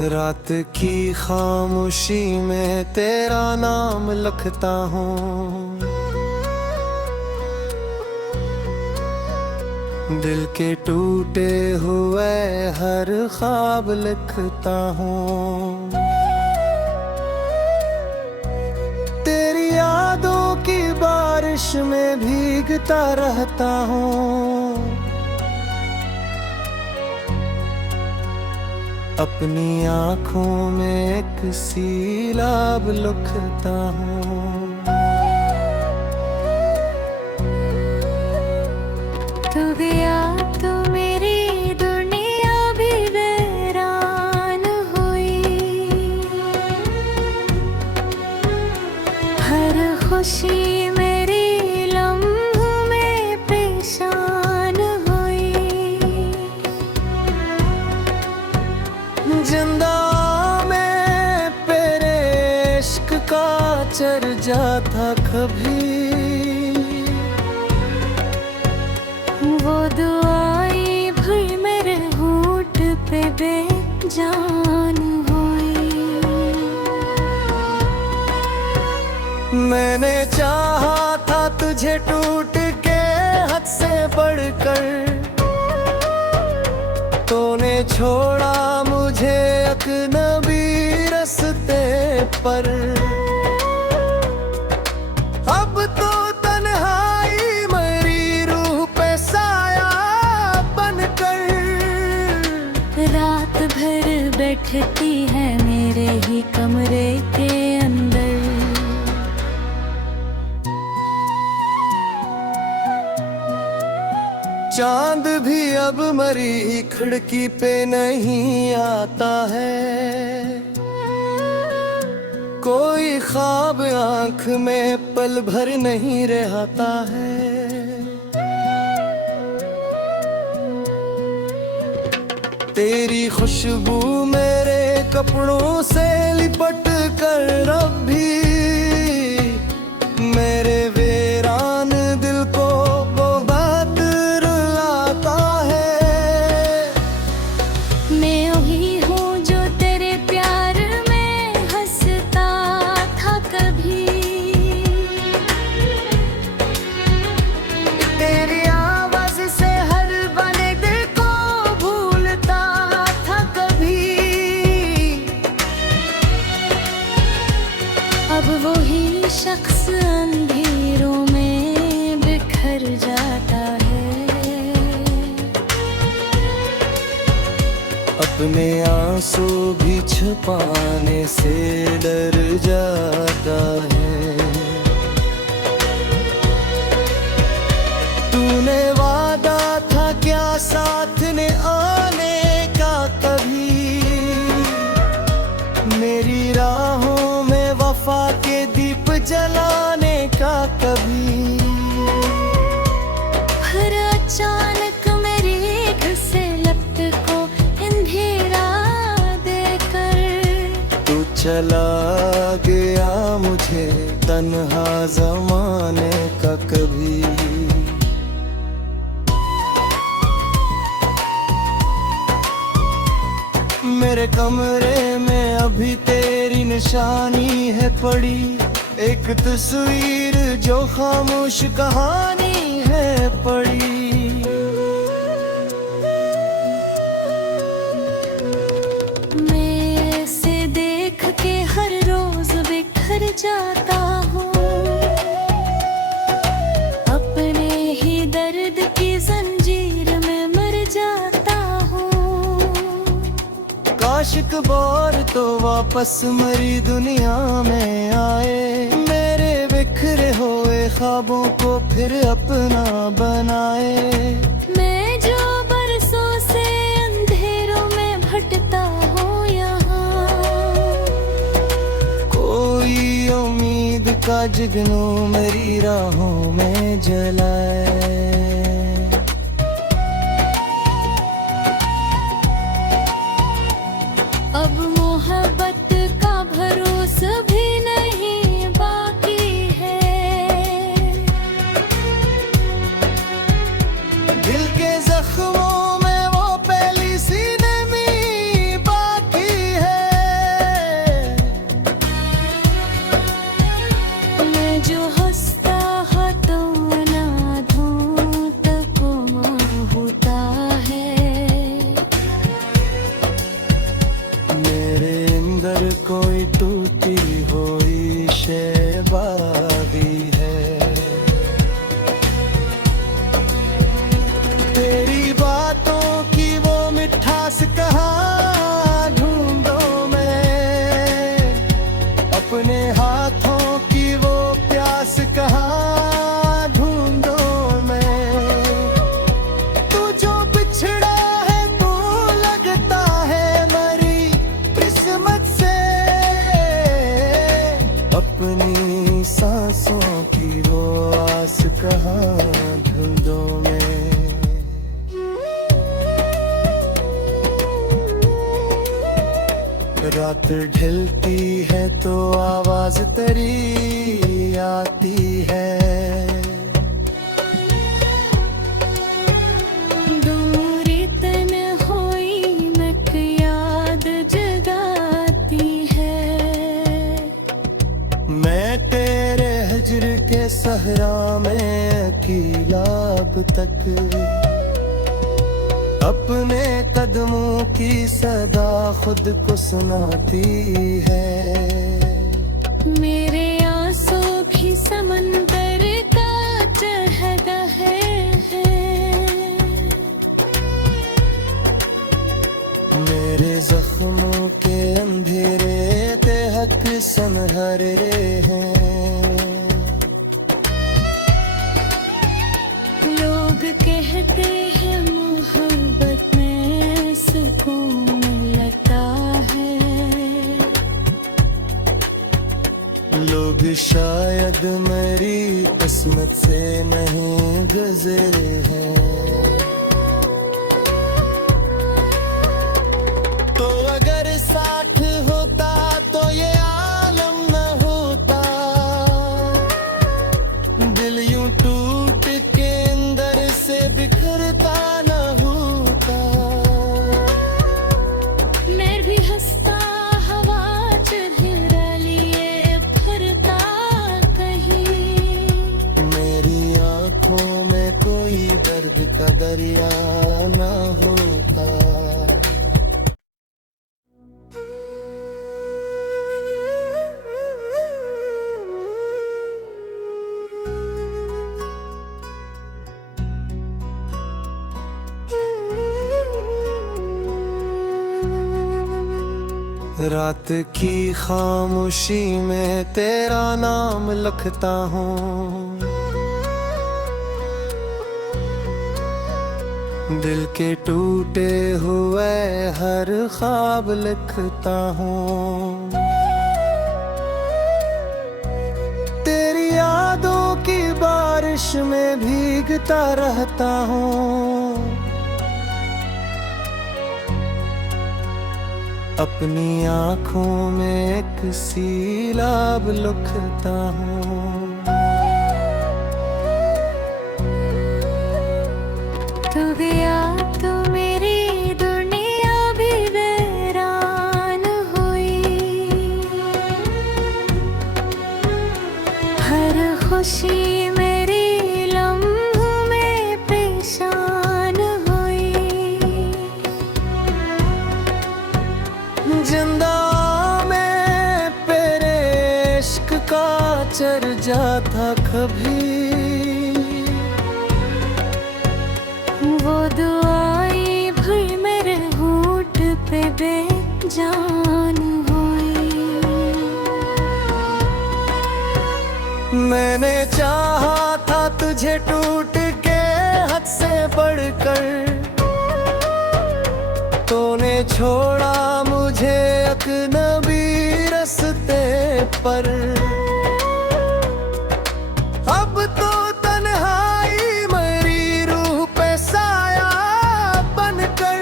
रात की खामोशी में तेरा नाम लिखता हूँ, दिल के टूटे हुए हर ख्वाब लिखता हूँ। तेरी यादों की बारिश में भीगता रहता हूँ, अपनी आँखों में एक सीलाब लिखता हूँ। तू गया तो मेरी दुनिया भी वीरान हुई, हर खुशी मेरी लम्हों में पेशान हुई। जिंदा में तेरे इश्क का चर्चा था कभी, वो दुआएं भी मेरे होंठ पे बेजान हुई। मैंने चाहा था तुझे टूट के हद से बढ़कर, तूने छोड़ा मुझे अजनबी रास्ते पर। अब तो तन्हाई मेरी रूह पे साया बनकर, रात भर बैठती है मेरे ही कमरे के अंदर। चांद भी अब मरी खिड़की पे नहीं आता है, कोई ख्वाब आंख में पल भर नहीं रहता है। तेरी खुशबू मेरे कपड़ों से लिपट कर अब भी मेरे वीरान दिल को वो बात रुलाता है। मैं वही हूँ जो तेरे प्यार में हंसता था कभी, तेरी आवाज से हर बने दिल को भूलता था कभी। अब वही शख्स अंधेरों में बिखर जाता है, अपने आंसू भी छुपाने से डर जाता है। तूने वादा था क्या साथ ने आने का कभी, मेरी राहों में वफा के दीप जलाने का कभी। फिर अचानक मेरी घसे लपट को अंधेरा देकर, तू चला गया मुझे तन्हा जमाने का कभी। मेरे कमरे में अभी तेरी निशानी है पड़ी, एक तस्वीर जो खामोश कहानी है पड़ी। मैं ऐसे देख के हर रोज बिखर जाता हूँ, अपने ही दर्द की जंजीर में मर जाता हूँ। काश एक बार तो वापस मरी दुनिया में आए, मेरे बिखरे हुए ख्वाबों को फिर अपना बनाए। मैं जो बरसों से अंधेरों में भटकता हूँ यहाँ, कोई उम्मीद का जुगनू मेरी राहों में जलाए। अब मोहब्बत का भरोसा भी नहीं बाकी है, दिल के जख्मों में वो पहली सी नमी बाकी है। रात ढलती है तो आवाज तेरी आती है। दूरी तन्हाई में याद जगाती है। मैं तेरे हिज्र के सहरा में अकेला अब तक, अपने कदमों की सदा खुद को सुनाती है। मेरे आंसू भी समंदर का चहदा है। मेरे जख्मों के अंधेरे तेहक सनहरे हैं। लोग कहते हैं मोहब्बत में सुकून मिलता है। लोग शायद मेरी किस्मत से नहीं गुजरे हैं। तो अगर साथ होता तो ये आलम न होता, दिल यूं टूट के अंदर से बिखरता न होता। मैं भी हंसता हवा चढ़ा लिए फिरता कहीं। मेरी आंखों में कोई दर्द का दरिया न होता। रात की खामोशी में तेरा नाम लिखता हूँ, दिल के टूटे हुए हर ख्वाब लिखता हूँ। तेरी यादों की बारिश में भीगता रहता हूँ। अपनी आँखों में एक सीलाब लिखता हूँ। तू गया तो मेरी दुनिया भी वीरान हुई। हर खुशी मेरी लम्हों में पेशान हुई। जिंदा में तेरे इश्क का चर्चा था कभी। वो दुआएं भी मेरे होंठ पे बेजान हुई। मैंने चाहा था तुझे टूट के हद से बढ़कर, तूने छोड़ा मुझे अजनबी रास्ते पर। अब तो तन्हाई मेरी रूह पे साया बनकर।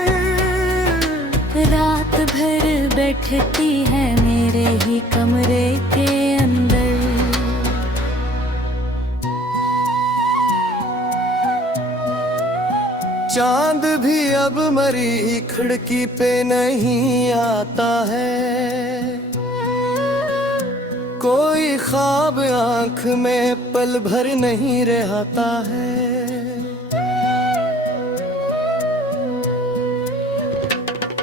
रात भर बैठती है मेरे ही कमरे के अंदर। चांद भी अब मरी खिड़की पे नहीं आता है। कोई ख्वाब आंख में पल भर नहीं रहता है।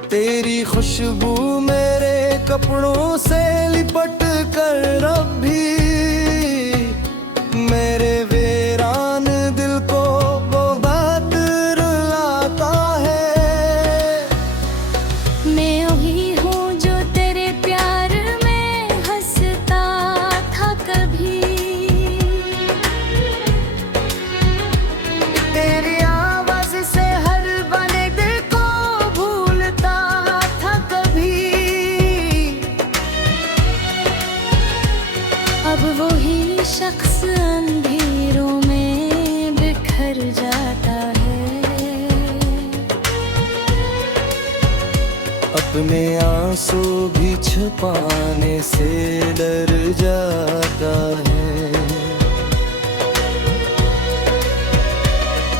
तेरी खुशबू मेरे कपड़ों से लिपट कर अब भी मेरे वीरान दिल को वो बात रुलाता है। मैं वही हूँ जो तेरे प्यार में हंसता था कभी। तेरी आवाज से हर बने दिल को भूलता था कभी। अब वही शख्स अंधेरों में बिखर जाता है। अपने आंसू भी छुपाने से डर जाता है।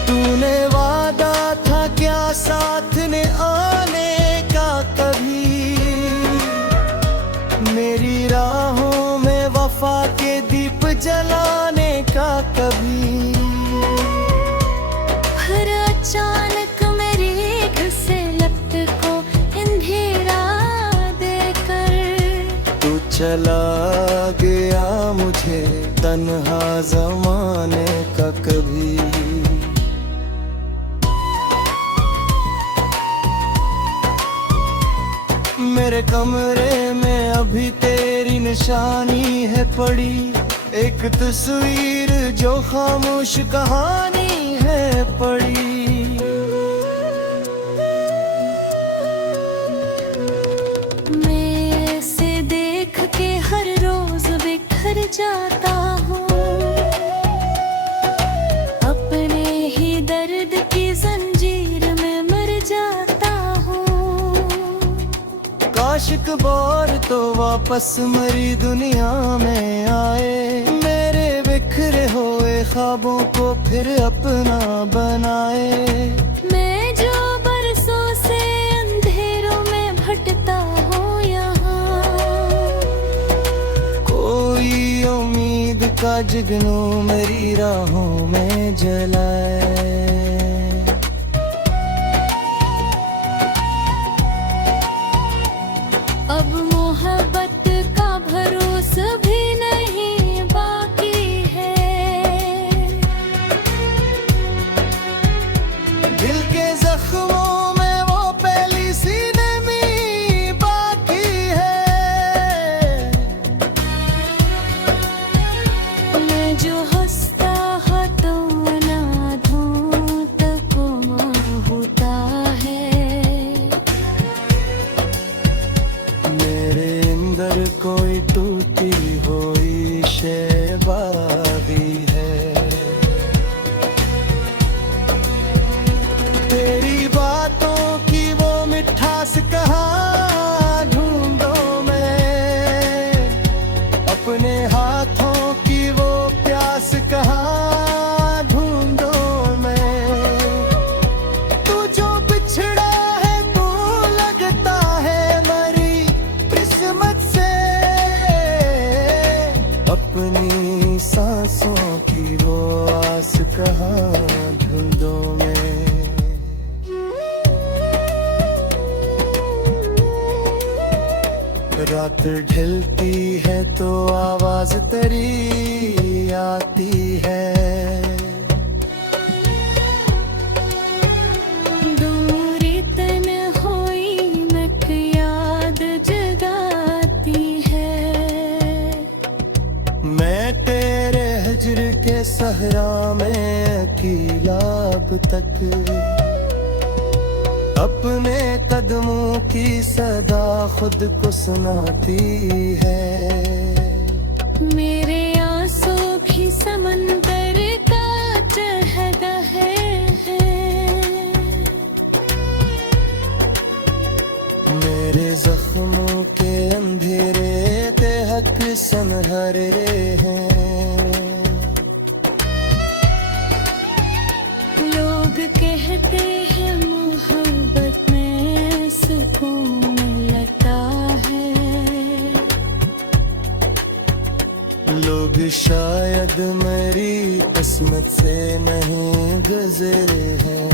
तूने वादा था क्या साथ ने आने का कभी, मेरी राहों में वफा के दीप जलाने का कभी। फिर अचानक मेरी घसे लपट को अंधेरा देकर तू चला गया मुझे तन्हा ज़माने का कभी। मेरे कमरे में अभी तेरी निशानी है पड़ी, एक तस्वीर जो खामोश कहानी है पड़ी। मैं ऐसे देख के हर रोज बिखर जाता हूँ, अपने ही दर्द की जंजीर में मर जाता हूँ। काश एक बार तो वापस मरी दुनिया में आए, मेरे बिखरे हुए ख्वाबों को फिर अपना बनाए। मैं जो बरसों से अंधेरों में भटकता हूँ यहाँ, कोई उम्मीद का जुगनू मेरी राहों में जलाए। अब मोहब्बत का भरोसा भी नहीं बाकी है। दिल के जख्मों में वो पहली सी नमी बाकी है। मैं जो हंसता हूँ तो अनाथों तक होता है। मेरे अंदर कोई टूटी हुई शैबादी है। तेरी बातों की वो मिठास कहाँ ढूंढो मैं, अपने हाथों की वो प्यास कहाँ ढूंढो मैं। तू जो बिछड़ा है तू लगता है मरी किस्मत से, अपनी सांसों की वो आस कहाँ ढूंढो मैं। रात ढलती है तो आवाज तेरी आती है। दूरी तन्हाई में याद जगाती है। मैं तेरे हिज्र के सहरा में अकेला अब तक, अपने कदमों की सदा खुद को सुनाती है। मेरे आंसू भी समंदर का चढ़ गए हैं। मेरे जख्मों के अंधेरे तेहक सनहरे हैं। लोग कहते हैं मोहब्बत में सुकून मिलता है। लोग शायद मेरी किस्मत से नहीं गुजरे हैं।